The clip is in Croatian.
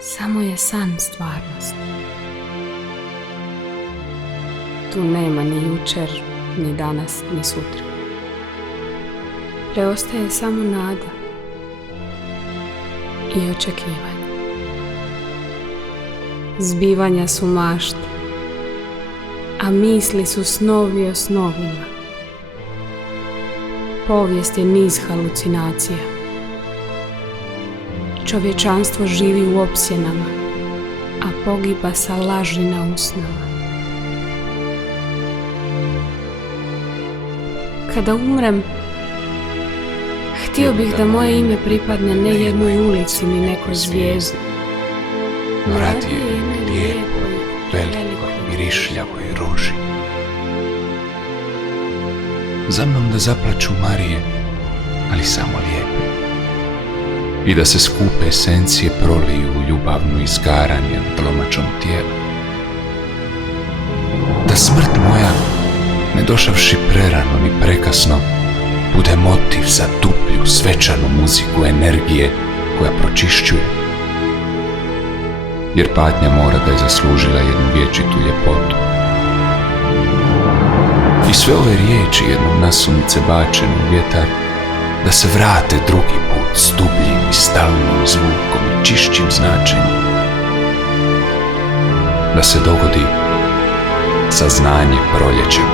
samo je san stvarnost. Tu nema ni jučer, ni danas, ni sutra. Preostaje samo nada i očekivanje. Zbivanja su mašte, a misli su snovi o snovima. Povijest je niz halucinacija. Čovječanstvo živi u opsjenama, a pogiba sa laži na usnama. Kada umrem, htio bih da moje ime pripadne ne jednoj ulici ni nekoj zvijezdi, no radije lijepoj, velikoj, mirišljavoj ruži. Za mnom da zaplaču Marije, ali samo lijepe, i da se skupe esencije proliju u ljubavno izgaranje nad lomačom tijela. Da smrt moja, ne došavši prerano ni prekasno, bude motiv za dublju, svečanu muziku energije koja pročišćuje. Jer patnja mora da je zaslužila jednu vječitu ljepotu. I sve ove riječi jednom nasumice bačene u vjetar, da se vrate drugi put s dubljim i stalnim zvukom i čišćim značenjem. Da se dogodi saznanje proljećem.